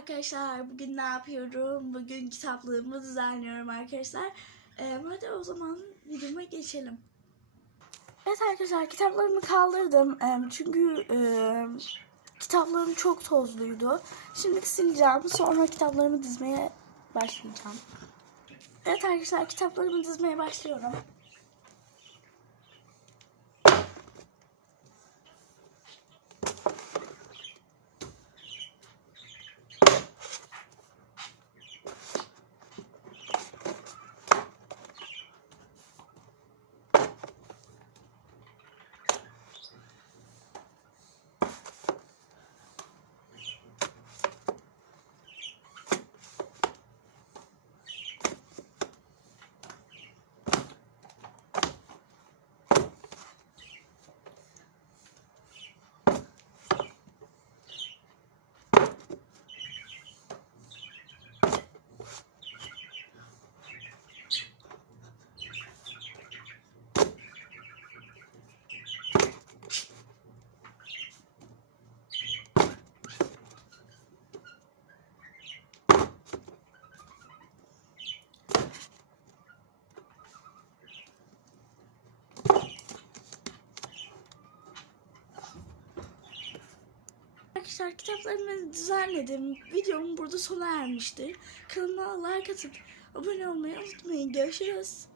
arkadaşlar. Bugün ne yapıyorum? Bugün kitaplığımı düzenliyorum arkadaşlar. Ee, hadi o zaman videoma geçelim. Evet arkadaşlar kitaplarımı kaldırdım. Ee, çünkü e, kitaplarım çok tozluydu. Şimdi sileceğim. Sonra kitaplarımı dizmeye başlayacağım. Evet arkadaşlar kitaplarımı dizmeye başlıyorum. Arkadaşlar kitaplarımı düzenledim. Videom burada sona ermiştir. Kanalıma like atıp abone olmayı unutmayın. Görüşürüz.